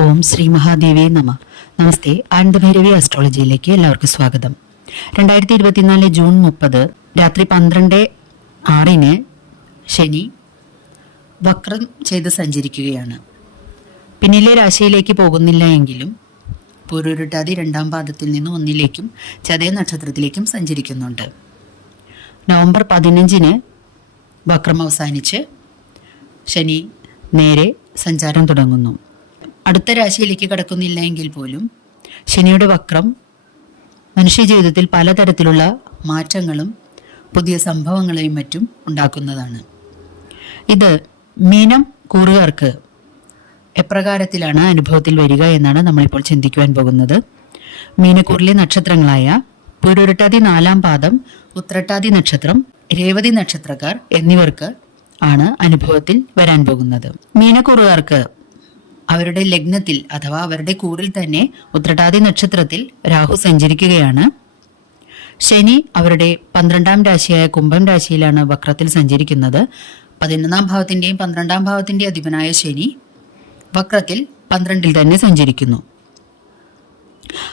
ഓം ശ്രീ മഹാദേവേ നമ. നമസ്തേ ആനന്ദഭൈരവി അസ്ട്രോളജിയിലേക്ക് എല്ലാവർക്കും സ്വാഗതം. രണ്ടായിരത്തി ഇരുപത്തിനാല് ജൂൺ മുപ്പത് രാത്രി പന്ത്രണ്ട് ആറിന് ശനി വക്രം ചെയ്ത് സഞ്ചരിക്കുകയാണ്. പിന്നിലെ രാശിയിലേക്ക് പോകുന്നില്ല എങ്കിലും പൂരുരുട്ടാതി രണ്ടാം പാദത്തിൽ നിന്ന് ഒന്നിലേക്കും ചതയ നക്ഷത്രത്തിലേക്കും സഞ്ചരിക്കുന്നുണ്ട്. നവംബർ പതിനഞ്ചിന് വക്രം അവസാനിച്ച് ശനി നേരെ സഞ്ചാരം തുടങ്ങുന്നു. അടുത്ത രാശിയിലേക്ക് കടക്കുന്നില്ല എങ്കിൽ പോലും ശനിയുടെ വക്രം മനുഷ്യ ജീവിതത്തിൽ പലതരത്തിലുള്ള മാറ്റങ്ങളും പുതിയ സംഭവങ്ങളെയും മറ്റും ഉണ്ടാക്കുന്നതാണ്. ഇത് മീനം കൂറുകാർക്ക് എപ്രകാരത്തിലാണ് അനുഭവത്തിൽ വരിക എന്നാണ് നമ്മളിപ്പോൾ ചിന്തിക്കുവാൻ പോകുന്നത്. മീനക്കൂറിലെ നക്ഷത്രങ്ങളായ പുരുരട്ടാതി നാലാം പാദം ഉത്രട്ടാതി നക്ഷത്രം രേവതി നക്ഷത്രക്കാർ എന്നിവർക്ക് ആണ് അനുഭവത്തിൽ വരാൻ പോകുന്നത്. മീനക്കൂറുകാർക്ക് അവരുടെ ലഗ്നത്തിൽ അഥവാ അവരുടെ കൂറിൽ തന്നെ ഉത്രട്ടാതി നക്ഷത്രത്തിൽ രാഹു സഞ്ചരിക്കുകയാണ്. ശനി അവരുടെ പന്ത്രണ്ടാം രാശിയായ കുംഭം രാശിയിലാണ് വക്രത്തിൽ സഞ്ചരിക്കുന്നത്. പതിനൊന്നാം ഭാവത്തിന്റെയും പന്ത്രണ്ടാം ഭാവത്തിന്റെയും അധിപനായ ശനി വക്രത്തിൽ പന്ത്രണ്ടിൽ തന്നെ സഞ്ചരിക്കുന്നു.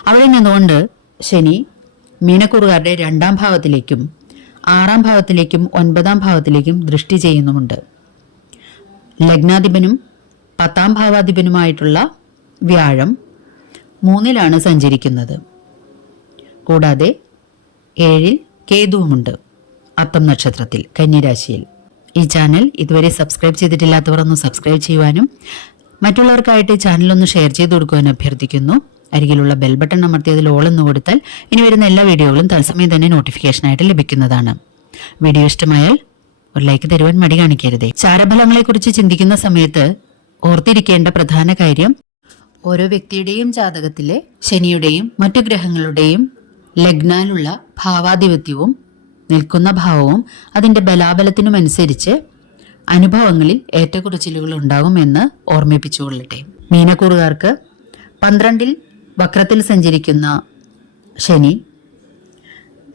അവിടെ നിന്നുകൊണ്ട് ശനി മീനക്കൂറുകാരുടെ രണ്ടാം ഭാവത്തിലേക്കും ആറാം ഭാവത്തിലേക്കും ഒൻപതാം ഭാവത്തിലേക്കും ദൃഷ്ടി ചെയ്യുന്നുമുണ്ട്. ലഗ്നാധിപനും പത്താം ഭാവാധിപനുമായിട്ടുള്ള വ്യാഴം മൂന്നിലാണ് സഞ്ചരിക്കുന്നത്. കൂടാതെ ഏഴിൽ കേതുവുമുണ്ട് അത്തം നക്ഷത്രത്തിൽ കന്യരാശിയിൽ. ഈ ചാനൽ ഇതുവരെ സബ്സ്ക്രൈബ് ചെയ്തിട്ടില്ലാത്തവർ ഒന്ന് സബ്സ്ക്രൈബ് ചെയ്യുവാനും മറ്റുള്ളവർക്കായിട്ട് ചാനൽ ഒന്ന് ഷെയർ ചെയ്ത് കൊടുക്കുവാൻ അഭ്യർത്ഥിക്കുന്നു. അരികിലുള്ള ബെൽ ബട്ടൺ അമർത്തിയതിൽ ഓൾ എന്ന് കൊടുത്താൽ ഇനി വരുന്ന എല്ലാ വീഡിയോകളും തത്സമയം തന്നെ നോട്ടിഫിക്കേഷനായിട്ട് ലഭിക്കുന്നതാണ്. വീഡിയോ ഇഷ്ടമായാൽ ഒരു ലൈക്ക് തരുവാൻ മടി കാണിക്കരുതേ. ചാരഫലങ്ങളെക്കുറിച്ച് ചിന്തിക്കുന്ന സമയത്ത് ഓർത്തിരിക്കേണ്ട പ്രധാന കാര്യം ഓരോ വ്യക്തിയുടെയും ജാതകത്തിലെ ശനിയുടെയും മറ്റു ഗ്രഹങ്ങളുടെയും ലഗ്നാലുള്ള ഭാവാധിപത്യവും നിൽക്കുന്ന ഭാവവും അതിന്റെ ബലാബലത്തിനുമനുസരിച്ച് അനുഭവങ്ങളിൽ ഏറ്റക്കുറച്ചിലുകൾ ഉണ്ടാകുമെന്ന് ഓർമ്മിപ്പിച്ചുകൊള്ളട്ടെ. മീനക്കൂറുകാർക്ക് പന്ത്രണ്ടിൽ വക്രത്തിൽ സഞ്ചരിക്കുന്ന ശനി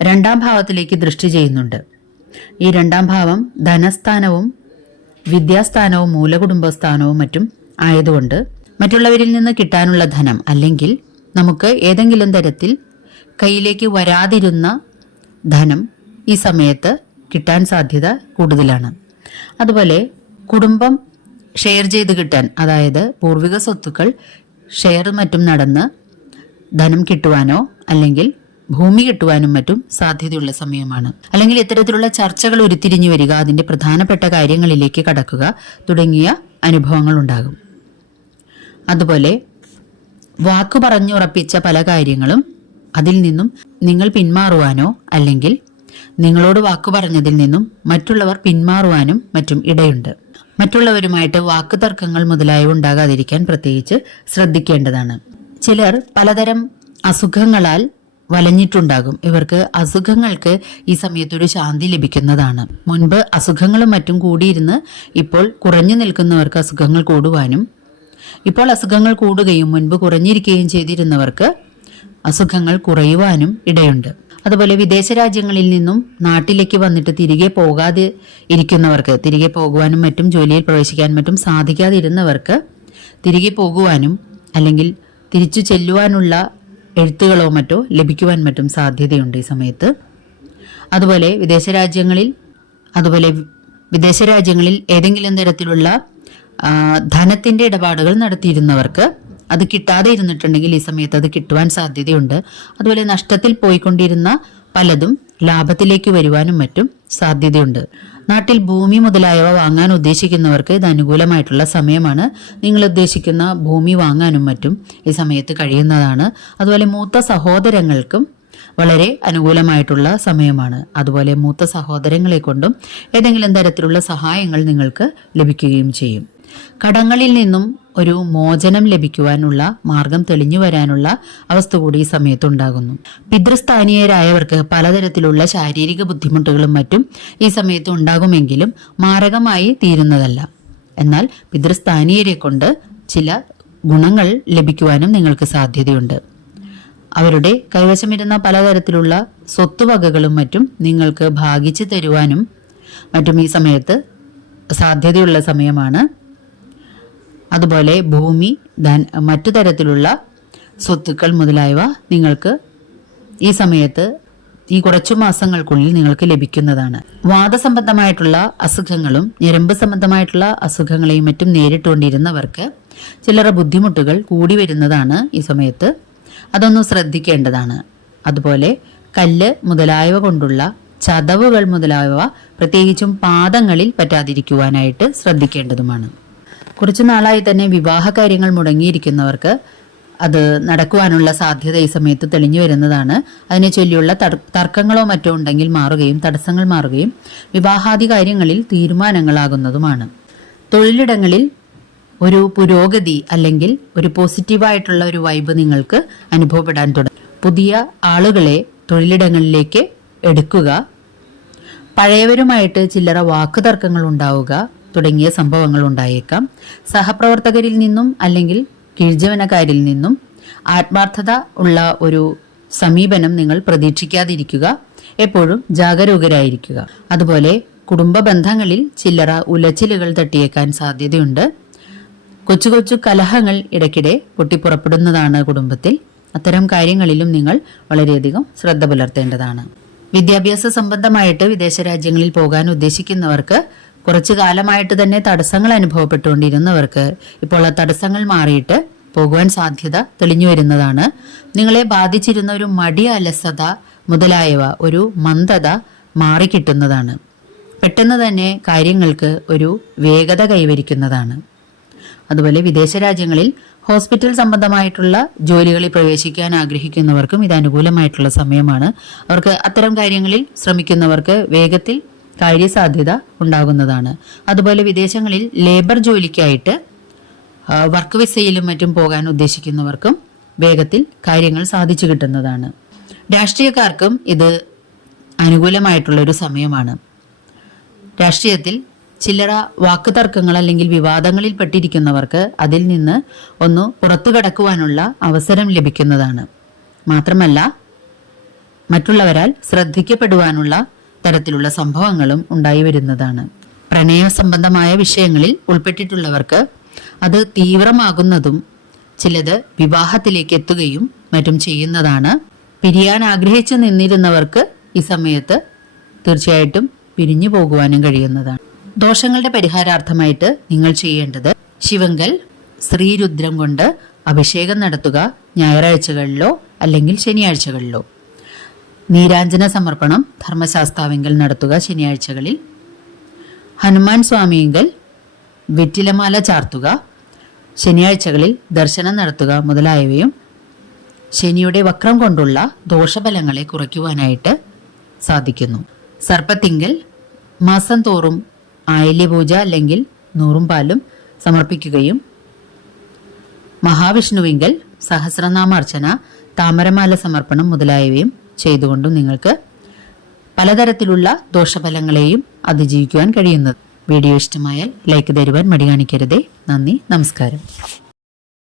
രണ്ടാം ഭാവത്തിലേക്ക് ദൃഷ്ടി ചെയ്യുന്നുണ്ട്. ഈ രണ്ടാം ഭാവം ധനസ്ഥാനവും വിദ്യാസ്ഥാനവും മൂലകുടുംബസ്ഥാനവും മറ്റും ആയതുകൊണ്ട് മറ്റുള്ളവരിൽ നിന്ന് കിട്ടാനുള്ള ധനം അല്ലെങ്കിൽ നമുക്ക് ഏതെങ്കിലും തരത്തിൽ കയ്യിലേക്ക് വരാതിരുന്ന ധനം ഈ സമയത്ത് കിട്ടാൻ സാധ്യത കൂടുതലാണ്. അതുപോലെ കുടുംബം ഷെയർ ചെയ്ത് കിട്ടാൻ അതായത് പൂർവിക സ്വത്തുക്കൾ ഷെയർ മറ്റും നടന്ന് ധനം കിട്ടുവാനോ അല്ലെങ്കിൽ ഭൂമി കിട്ടുവാനും മറ്റും സാധ്യതയുള്ള സമയമാണ്. അല്ലെങ്കിൽ ഇത്തരത്തിലുള്ള ചർച്ചകൾ ഉരുത്തിരിഞ്ഞു വരിക അതിന്റെ പ്രധാനപ്പെട്ട കാര്യങ്ങളിലേക്ക് കടക്കുക തുടങ്ങിയ അനുഭവങ്ങൾ ഉണ്ടാകും. അതുപോലെ വാക്കു പറഞ്ഞുറപ്പിച്ച പല കാര്യങ്ങളും അതിൽ നിന്നും നിങ്ങൾ പിന്മാറുവാനോ അല്ലെങ്കിൽ നിങ്ങളോട് വാക്കു പറഞ്ഞതിൽ നിന്നും മറ്റുള്ളവർ പിന്മാറുവാനും മറ്റും ഇടയുണ്ട്. മറ്റുള്ളവരുമായിട്ട് വാക്ക് തർക്കങ്ങൾ മുതലായവ ഉണ്ടാകാതിരിക്കാൻ പ്രത്യേകിച്ച് ശ്രദ്ധിക്കേണ്ടതാണ്. ചിലർ പലതരം അസുഖങ്ങളാൽ വലഞ്ഞിട്ടുണ്ടാകും. ഇവർക്ക് അസുഖങ്ങൾക്ക് ഈ സമയത്ത് ഒരു ശാന്തി ലഭിക്കുന്നതാണ്. മുൻപ് അസുഖങ്ങളും മറ്റും കൂടിയിരുന്ന് ഇപ്പോൾ കുറഞ്ഞു നിൽക്കുന്നവർക്ക് അസുഖങ്ങൾ കൂടുവാനും ഇപ്പോൾ അസുഖങ്ങൾ കൂടുകയും മുൻപ് കുറഞ്ഞിരിക്കുകയും ചെയ്തിരുന്നവർക്ക് അസുഖങ്ങൾ കുറയുവാനും ഇടയുണ്ട്. അതുപോലെ വിദേശ രാജ്യങ്ങളിൽ നിന്നും നാട്ടിലേക്ക് വന്നിട്ട് തിരികെ പോകാതെ ഇരിക്കുന്നവർക്ക് തിരികെ പോകുവാനും മറ്റും ജോലിയിൽ പ്രവേശിക്കാൻ മറ്റും സാധിക്കാതിരുന്നവർക്ക് തിരികെ പോകുവാനും അല്ലെങ്കിൽ തിരിച്ചു ചെല്ലുവാനുള്ള എഴുത്തുകളോ മറ്റോ ലഭിക്കുവാൻ മറ്റും സാധ്യതയുണ്ട് ഈ സമയത്ത്. അതുപോലെ വിദേശ രാജ്യങ്ങളിൽ അതുപോലെ വിദേശ രാജ്യങ്ങളിൽ ഏതെങ്കിലും തരത്തിലുള്ള ധനത്തിന്റെ ഇടപാടുകൾ നടത്തിയിരുന്നവർക്ക് അത് കിട്ടാതെ ഇരുന്നിട്ടുണ്ടെങ്കിൽ ഈ സമയത്ത് അത് കിട്ടുവാൻ സാധ്യതയുണ്ട്. അതുപോലെ നഷ്ടത്തിൽ പോയിക്കൊണ്ടിരുന്ന പലതും ലാഭത്തിലേക്ക് വരുവാനും മറ്റും സാധ്യതയുണ്ട്. നാട്ടിൽ ഭൂമി മുതലായവ വാങ്ങാൻ ഉദ്ദേശിക്കുന്നവർക്ക് ഇത് അനുകൂലമായിട്ടുള്ള സമയമാണ്. നിങ്ങൾ ഉദ്ദേശിക്കുന്ന ഭൂമി വാങ്ങാനും മറ്റും ഈ സമയത്ത് കഴിയുന്നതാണ്. അതുപോലെ മൂത്ത സഹോദരങ്ങൾക്കും വളരെ അനുകൂലമായിട്ടുള്ള സമയമാണ്. അതുപോലെ മൂത്ത സഹോദരങ്ങളെ കൊണ്ടും ഏതെങ്കിലും തരത്തിലുള്ള സഹായങ്ങൾ നിങ്ങൾക്ക് ലഭിക്കുകയും ചെയ്യും. കടങ്ങളിൽ നിന്നും ഒരു മോചനം ലഭിക്കുവാനുള്ള മാർഗം തെളിഞ്ഞു വരാനുള്ള അവസ്ഥ കൂടി ഈ സമയത്തുണ്ടാകുന്നു. പിതൃസ്ഥാനീയരായവർക്ക് പലതരത്തിലുള്ള ശാരീരിക ബുദ്ധിമുട്ടുകളും മറ്റും ഈ സമയത്ത് ഉണ്ടാകുമെങ്കിലും മാരകമായി തീരുന്നതല്ല. എന്നാൽ പിതൃസ്ഥാനീയരെ കൊണ്ട് ചില ഗുണങ്ങൾ ലഭിക്കുവാനും നിങ്ങൾക്ക് സാധ്യതയുണ്ട്. അവരുടെ കൈവശമിരുന്ന പലതരത്തിലുള്ള സ്വത്തുവകകളും മറ്റും നിങ്ങൾക്ക് ഭാഗിച്ചു തരുവാനും മറ്റും ഈ സമയത്ത് സാധ്യതയുള്ള സമയമാണ്. അതുപോലെ ഭൂമി മറ്റു തരത്തിലുള്ള സ്വത്തുക്കൾ മുതലായവ നിങ്ങൾക്ക് ഈ സമയത്ത് ഈ കുറച്ചു മാസങ്ങൾക്കുള്ളിൽ നിങ്ങൾക്ക് ലഭിക്കുന്നതാണ്. വാദസംബന്ധമായിട്ടുള്ള അസുഖങ്ങളും ഞരമ്പ് സംബന്ധമായിട്ടുള്ള അസുഖങ്ങളെയും മറ്റും നേരിട്ടുകൊണ്ടിരുന്നവർക്ക് ചിലർ ബുദ്ധിമുട്ടുകൾ കൂടി വരുന്നതാണ് ഈ സമയത്ത്. അതൊന്നും ശ്രദ്ധിക്കേണ്ടതാണ്. അതുപോലെ കല്ല് മുതലായവ കൊണ്ടുള്ള ചതവുകൾ മുതലായവ പ്രത്യേകിച്ചും പാദങ്ങളിൽ പറ്റാതിരിക്കുവാനായിട്ട് ശ്രദ്ധിക്കേണ്ടതുമാണ്. കുറച്ചു നാളായി തന്നെ വിവാഹ കാര്യങ്ങൾ മുടങ്ങിയിരിക്കുന്നവർക്ക് അത് നടക്കുവാനുള്ള സാധ്യത ഈ സമയത്ത് തെളിഞ്ഞു വരുന്നതാണ്. അതിനെ ചൊല്ലിയുള്ള തർക്കങ്ങളോ മറ്റോ ഉണ്ടെങ്കിൽ മാറുകയും തടസ്സങ്ങൾ മാറുകയും വിവാഹാദി കാര്യങ്ങളിൽ തീരുമാനങ്ങളാകുന്നതുമാണ്. തൊഴിലിടങ്ങളിൽ ഒരു പുരോഗതി അല്ലെങ്കിൽ ഒരു പോസിറ്റീവായിട്ടുള്ള ഒരു വൈബ് നിങ്ങൾക്ക് അനുഭവപ്പെടാൻ തുടങ്ങും പുതിയ ആളുകളെ തൊഴിലിടങ്ങളിലേക്ക് എടുക്കുക പഴയവരുമായിട്ട് ചില്ലറ വാക്കുതർക്കങ്ങൾ ഉണ്ടാവുക തുടങ്ങിയ സംഭവങ്ങൾ ഉണ്ടായേക്കാം. സഹപ്രവർത്തകരിൽ നിന്നും അല്ലെങ്കിൽ കീഴ്ജവനക്കാരിൽ നിന്നും ആത്മാർത്ഥത ഉള്ള ഒരു സമീപനം നിങ്ങൾ പ്രതീക്ഷിക്കാതിരിക്കുക. എപ്പോഴും ജാഗരൂകരായിരിക്കുക. അതുപോലെ കുടുംബ ബന്ധങ്ങളിൽ ചില്ലറ ഉലച്ചിലുകൾ തട്ടിയേക്കാൻ സാധ്യതയുണ്ട്. കൊച്ചു കൊച്ചു കലഹങ്ങൾ ഇടയ്ക്കിടെ പൊട്ടിപ്പുറപ്പെടുന്നതാണ് കുടുംബത്തിൽ. അത്തരം കാര്യങ്ങളിലും നിങ്ങൾ വളരെയധികം ശ്രദ്ധ പുലർത്തേണ്ടതാണ്. വിദ്യാഭ്യാസ സംബന്ധമായിട്ട് വിദേശ രാജ്യങ്ങളിൽ പോകാൻ ഉദ്ദേശിക്കുന്നവർക്ക് കുറച്ചു കാലമായിട്ട് തന്നെ തടസ്സങ്ങൾ അനുഭവപ്പെട്ടുകൊണ്ടിരുന്നവർക്ക് ഇപ്പോൾ ആ തടസ്സങ്ങൾ മാറിയിട്ട് പോകുവാൻ സാധ്യത തെളിഞ്ഞു വരുന്നതാണ്. നിങ്ങളെ ബാധിച്ചിരുന്ന ഒരു മടി അലസത മുതലായവ ഒരു മന്ദത മാറിക്കിട്ടുന്നതാണ്. പെട്ടെന്ന് തന്നെ കാര്യങ്ങൾക്ക് ഒരു വേഗത കൈവരിക്കുന്നതാണ്. അതുപോലെ വിദേശ രാജ്യങ്ങളിൽ ഹോസ്പിറ്റൽ സംബന്ധമായിട്ടുള്ള ജോലികളിൽ പ്രവേശിക്കാൻ ആഗ്രഹിക്കുന്നവർക്കും ഇത് അനുകൂലമായിട്ടുള്ള സമയമാണ്. അവർക്ക് അത്തരം കാര്യങ്ങളിൽ ശ്രമിക്കുന്നവർക്ക് വേഗത്തിൽ കാര്യസാധ്യത ഉണ്ടാകുന്നതാണ്. അതുപോലെ വിദേശങ്ങളിൽ ലേബർ ജോലിക്കായിട്ട് വർക്ക് വിസയിലും മറ്റും പോകാൻ ഉദ്ദേശിക്കുന്നവർക്കും വേഗത്തിൽ കാര്യങ്ങൾ സാധിച്ചു കിട്ടുന്നതാണ്. രാഷ്ട്രീയക്കാർക്കും ഇത് അനുകൂലമായിട്ടുള്ള ഒരു സമയമാണ്. രാഷ്ട്രീയത്തിൽ ചില്ലറ വാക്കുതർക്കങ്ങൾ അല്ലെങ്കിൽ വിവാദങ്ങളിൽ പെട്ടിരിക്കുന്നവർക്ക് അതിൽ നിന്ന് ഒന്ന് പുറത്തു കടക്കുവാനുള്ള അവസരം ലഭിക്കുന്നതാണ്. മാത്രമല്ല മറ്റുള്ളവരാൽ ശ്രദ്ധിക്കപ്പെടുവാനുള്ള തരത്തിലുള്ള സംഭവങ്ങളും ഉണ്ടായി വരുന്നതാണ്. പ്രണയ സംബന്ധമായ വിഷയങ്ങളിൽ ഉൾപ്പെട്ടിട്ടുള്ളവർക്ക് അത് തീവ്രമാകുന്നതും ചിലത് വിവാഹത്തിലേക്ക് എത്തുകയും മറ്റും ചെയ്യുന്നതാണ്. പിരിയാൻ ആഗ്രഹിച്ചു നിന്നിരുന്നവർക്ക് ഈ സമയത്ത് തീർച്ചയായിട്ടും പിരിഞ്ഞു പോകുവാനും കഴിയുന്നതാണ്. ദോഷങ്ങളുടെ പരിഹാരാർത്ഥമായിട്ട് നിങ്ങൾ ചെയ്യേണ്ടത് ശിവങ്കൽ ശ്രീരുദ്രം കൊണ്ട് അഭിഷേകം നടത്തുക ഞായറാഴ്ചകളിലോ അല്ലെങ്കിൽ ശനിയാഴ്ചകളിലോ. നീരാഞ്ജന സമർപ്പണം ധർമ്മശാസ്താവിങ്കൽ നടത്തുക ശനിയാഴ്ചകളിൽ. ഹനുമാൻ സ്വാമിയെങ്കിൽ വെറ്റിലമാല ചാർത്തുക ശനിയാഴ്ചകളിൽ ദർശനം നടത്തുക മുതലായവയും ശനിയുടെ വക്രം കൊണ്ടുള്ള ദോഷഫലങ്ങളെ കുറയ്ക്കുവാനായിട്ട് സാധിക്കുന്നു. സർപ്പത്തിങ്കൽ മാസം തോറും ആയില്യപൂജ അല്ലെങ്കിൽ നൂറും പാലും സമർപ്പിക്കുകയും മഹാവിഷ്ണുവിങ്കൽ സഹസ്രനാമാർച്ചന താമരമാല സമർപ്പണം മുതലായവയും ചെയ്തുകൊണ്ടും നിങ്ങൾക്ക് പലതരത്തിലുള്ള ദോഷഫലങ്ങളെയും അതിജീവിക്കുവാൻ കഴിയുന്നത്. വീഡിയോ ഇഷ്ടമായാൽ ലൈക്ക് തരുവാൻ മടി കാണിക്കരുതേ. നന്ദി നമസ്കാരം.